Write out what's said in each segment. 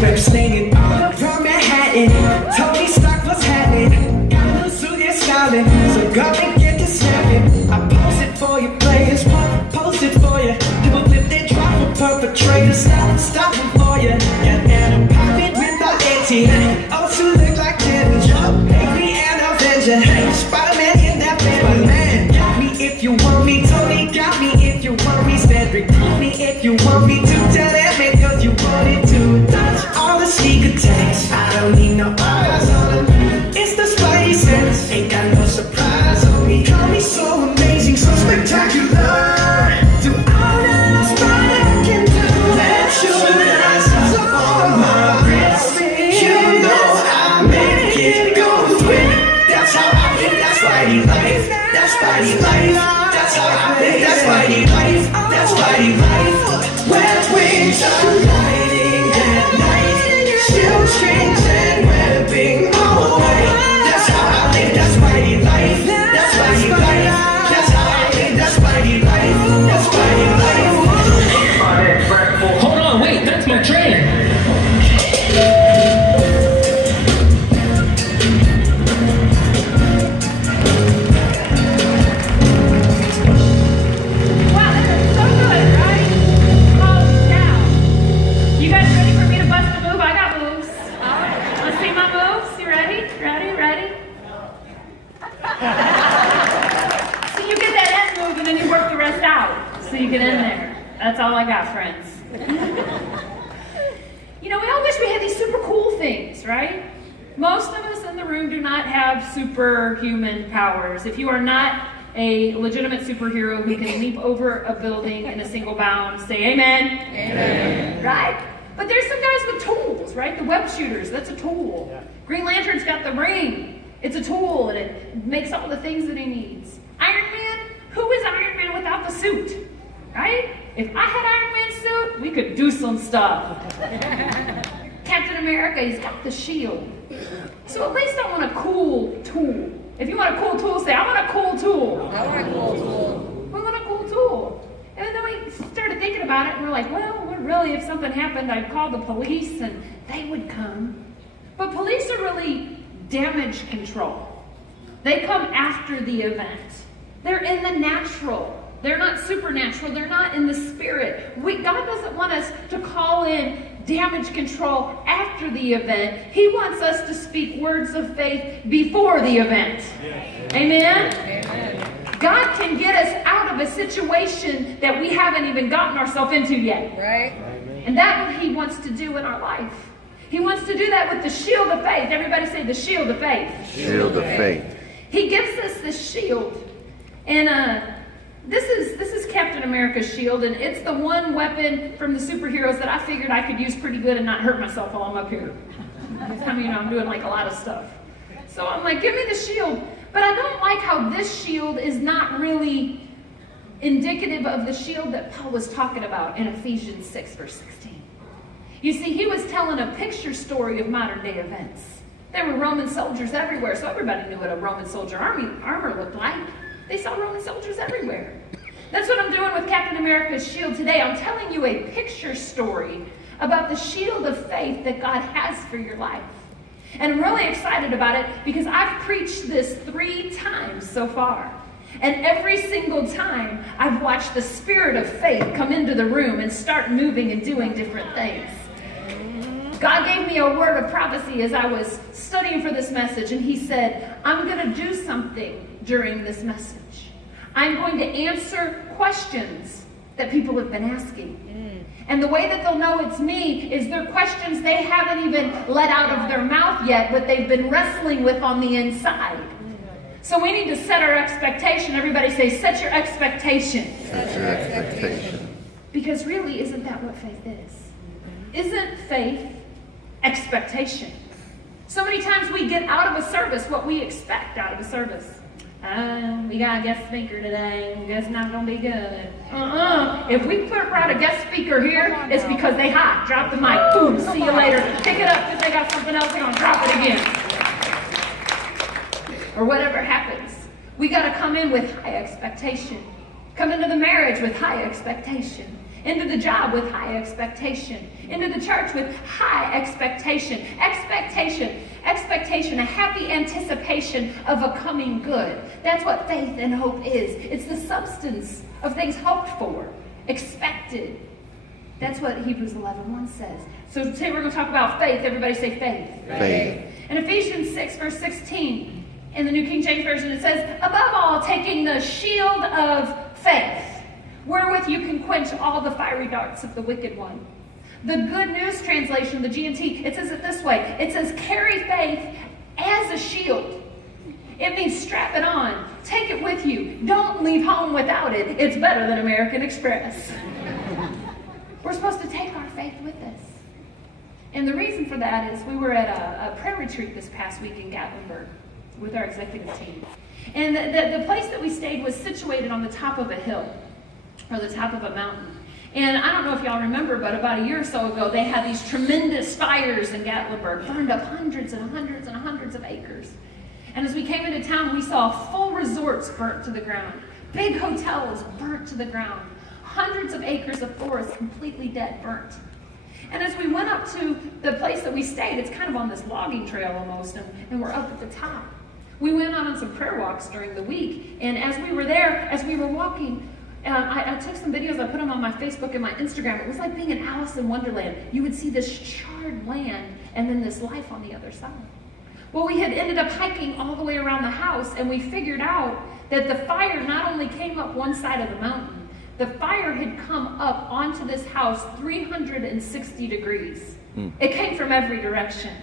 Web slinging all from Manhattan. Tony Stark was happening. Got a little suit, yeah, styling. So go and get to snapping. I post it for you, players. Post it for you. People flip their drop for perpetrators. Stop them for you. Yeah, and I'm popping with my auntie. Also look like Ninja. Baby and Avenger. Spider-Man in that Spider-Man. Got me if you want me. Tony got me if you want me. Cedric got me if you want me to. Tell that man cause you wanted to. Touch all the sneak attacks. I don't need no eyes on them. It's the Spidey sense. Ain't got no surprise on me. Call me so amazing, so spectacular. Do all that a spider can do. Let your eyes on my wrist. You know I make it go quick. That's how I live. That's Spidey life. That's Spidey life. That's how I live. That's Spidey life. That's Spidey life. Web wings are lighting at night. Shield strings and webbing all white. That's how I live. That's Spidey life. That's Spidey life. That's how I live. That's Spidey life. That's Spidey life. Hold on, wait, that's my train. Wow, that is so good, right? Holy cow. You guys ready for me to bust a move? I got moves. Let's see my moves. You ready? Ready? So you get that end move and then you work the rest out. So you get in there. That's all I got, friends. You know, we all wish we had these super cool things, right? Most of us in the room do not have superhuman powers. If you are not a legitimate superhero who can leap over a building in a single bound, say amen. Amen. Right? But there's some guys with tools, right? The web shooters, that's a tool. Yeah. Green Lantern's got the ring. It's a tool, and it makes all the things that he needs. Iron Man, who is Iron Man without the suit? Right? If I had Iron Man's suit, we could do some stuff. Captain America, he's got the shield. So at least I want a cool tool. If you want a cool tool, say, I want a cool tool. I want a cool tool. We want a cool tool. And then we started thinking about it, and we're like, well, really, if something happened, I'd call the police, and they would come. But police are really damage control. They come after the event. They're in the natural. They're not supernatural. They're not in the spirit. God doesn't want us to call in damage control after the event. He wants us to speak words of faith before the event. Yes. Amen? Amen. God can get us out of a situation that we haven't even gotten ourselves into yet. Right? And that's what he wants to do in our life. He wants to do that with the shield of faith. Everybody say the shield of faith. Shield of faith. He gives us this shield. And this is Captain America's shield, and it's the one weapon from the superheroes that I figured I could use pretty good and not hurt myself while I'm up here. I mean, I'm doing like a lot of stuff. So I'm like, give me the shield. But I don't like how this shield is not really indicative of the shield that Paul was talking about in Ephesians 6, verse 16. You see, he was telling a picture story of modern day events. There were Roman soldiers everywhere, so everybody knew what a Roman soldier armor looked like. They saw Roman soldiers everywhere. That's what I'm doing with Captain America's shield today. I'm telling you a picture story about the shield of faith that God has for your life. And I'm really excited about it because I've preached this 3 times so far. And every single time, I've watched the spirit of faith come into the room and start moving and doing different things. God gave me a word of prophecy as I was studying for this message, and he said, I'm going to do something during this message. I'm going to answer questions that people have been asking. And the way that they'll know it's me is they're questions they haven't even let out of their mouth yet, but they've been wrestling with on the inside. So we need to set our expectation. Everybody say, set your expectation. Set your expectation. Because really, isn't that what faith is? Isn't faith expectation? So many times we get out of a service what we expect out of a service. We got a guest speaker today. It's not going to be good. If we put a guest speaker here, it's because they hot. Drop the mic. Boom. See you later. Pick it up because they got something else. They're going to drop it again. Or whatever happens. We got to come in with high expectation. Come into the marriage with high expectation. Into the job with high expectation. Into the church with high expectation. Expectation, a happy anticipation of a coming good. That's what faith and hope is. It's the substance of things hoped for, expected. That's what Hebrews 11:1 says. So today we're going to talk about faith. Everybody say faith. Faith. In Ephesians 6, verse 16, in the New King James Version, it says, above all, taking the shield of faith, wherewith you can quench all the fiery darts of the wicked one. The Good News Translation, the GNT, it says it this way. It says, carry faith as a shield. It means strap it on. Take it with you. Don't leave home without it. It's better than American Express. We're supposed to take our faith with us. And the reason for that is we were at a prayer retreat this past week in Gatlinburg with our executive team. And the place that we stayed was situated on the top of a hill, or the top of a mountain. And I don't know if y'all remember, but about a year or so ago, they had these tremendous fires in Gatlinburg, burned up hundreds and hundreds and hundreds of acres. And as we came into town, we saw full resorts burnt to the ground, big hotels burnt to the ground, hundreds of acres of forest completely dead, burnt. And as we went up to the place that we stayed, it's kind of on this logging trail almost, and we're up at the top. We went on some prayer walks during the week, and as we were there, as we were walking, I took some videos, I put them on my Facebook and my Instagram. It was like being in Alice in Wonderland. You would see this charred land and then this life on the other side. Well, we had ended up hiking all the way around the house, and we figured out that the fire not only came up one side of the mountain, the fire had come up onto this house 360 degrees. It came from every direction.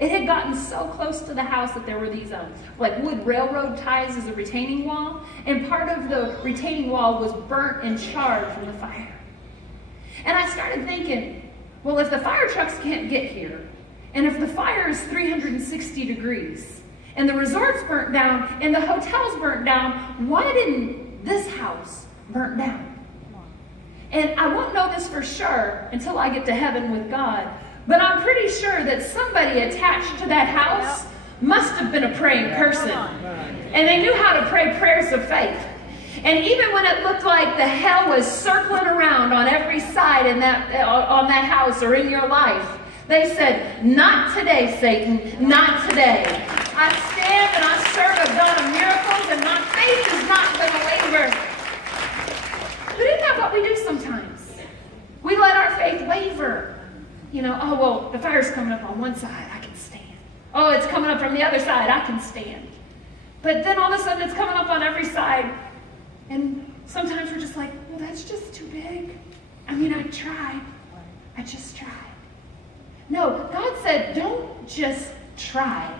It had gotten so close to the house that there were these like wood railroad ties as a retaining wall, and part of the retaining wall was burnt and charred from the fire. And I started thinking, well, if the fire trucks can't get here, and if the fire is 360 degrees, and the resorts burnt down, and the hotels burnt down, why didn't this house burn down? And I won't know this for sure until I get to heaven with God. But I'm pretty sure that somebody attached to that house must have been a praying person. And they knew how to pray prayers of faith. And even when it looked like the hell was circling around on every side on that house or in your life, they said, not today, Satan, not today. I stand and I serve a God of miracles, and my faith is not going to waver. But isn't that what we do sometimes? We let our faith waver. You know, oh, well, the fire's coming up on one side, I can stand. Oh, it's coming up from the other side, I can stand. But then all of a sudden it's coming up on every side. And sometimes we're just like, well, that's just too big. I mean, I tried. I just tried. No, God said, don't just try.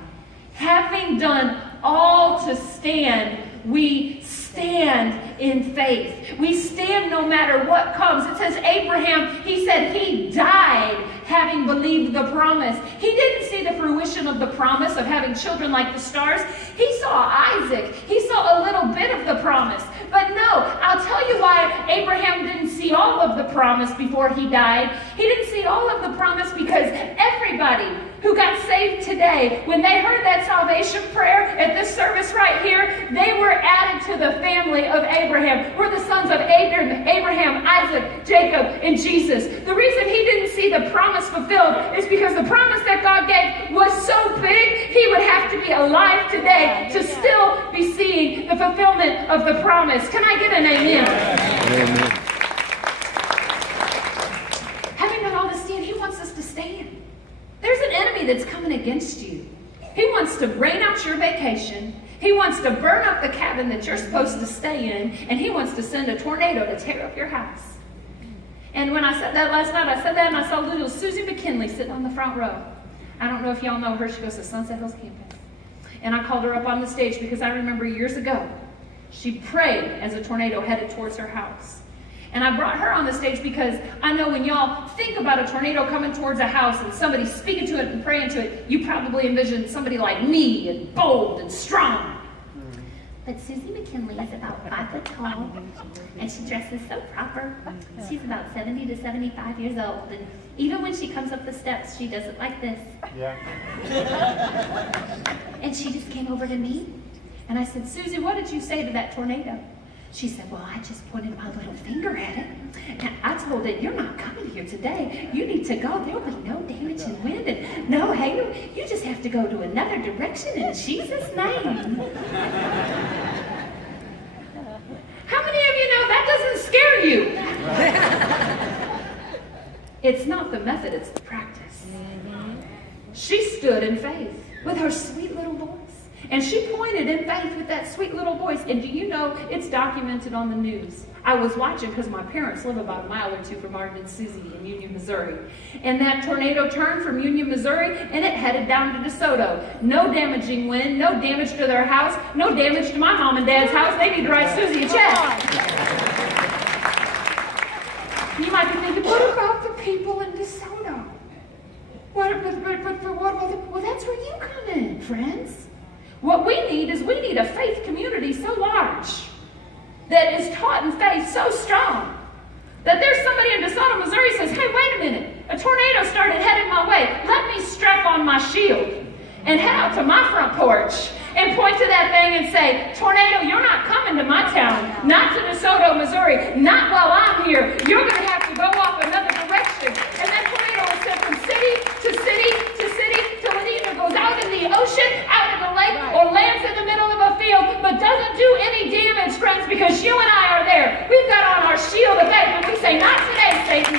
Having done all to stand, we stand in faith. We stand no matter what comes. It says Abraham, he said he died having believed the promise. He didn't see the fruition of the promise of having children like the stars. He saw Isaac. He saw a little bit of the promise. But no, I'll tell you why Abraham didn't see all of the promise before he died. He didn't see all of the promise because everybody who got saved today, when they heard that salvation prayer at this service right here, they were added to the family of Abraham. We're the sons of Abraham, Isaac, Jacob, and Jesus. The reason he didn't see the promise fulfilled is because the promise that God gave was so big, he would have to be alive today to still be seeing the fulfillment of the promise. Can I get an amen? Amen. Having done all to stand, he wants us to stand. There's an enemy that's coming against you. He wants to rain out your vacation. He wants to burn up the cabin that you're supposed to stay in. And he wants to send a tornado to tear up your house. And when I said that last night, I said that and I saw little Susie McKinley sitting on the front row. I don't know if y'all know her. She goes to Sunset Hills campus. And I called her up on the stage because I remember years ago, she prayed as a tornado headed towards her house. And I brought her on the stage because I know when y'all think about a tornado coming towards a house and somebody speaking to it and praying to it, you probably envision somebody like me and bold and strong. But Susie McKinley is about 5 foot tall, and she dresses so proper. She's about 70 to 75 years old, and even when she comes up the steps, she does it like this. Yeah. And she just came over to me, and I said, Susie, what did you say to that tornado? She said, well, I just pointed my little finger at it. And I told it, you're not coming here today. You need to go. There'll be no damage in wind and no hail. You just have to go to another direction in Jesus' name. How many of you know that doesn't scare you? It's not the method, it's the practice. She stood in faith with her sweet little voice. And she pointed in faith with that sweet little voice. And do you know, it's documented on the news. I was watching because my parents live about a mile or two from Martin and Susie in Union, Missouri. And that tornado turned from Union, Missouri, and it headed down to DeSoto. No damaging wind, no damage to their house, no damage to my mom and dad's house. They need to write Susie a check. You might be thinking, what about the people in DeSoto? Well, that's where you come in, friends. What we need is we need a faith community so large that is taught in faith so strong that there's somebody in DeSoto, Missouri says, hey, wait a minute, a tornado started heading my way. Let me strap on my shield and head out to my front porch and point to that thing and say, tornado, you're not coming to my town, not to DeSoto, Missouri, not while I'm here. You're going to have to go off another direction. And that tornado is sent from city to city to city till it either goes out in the ocean, out in the lake, or lands in the middle of a field, but doesn't do any damage, friends, because you and I are there. We've got on our shield of faith, and we say, not today, Satan.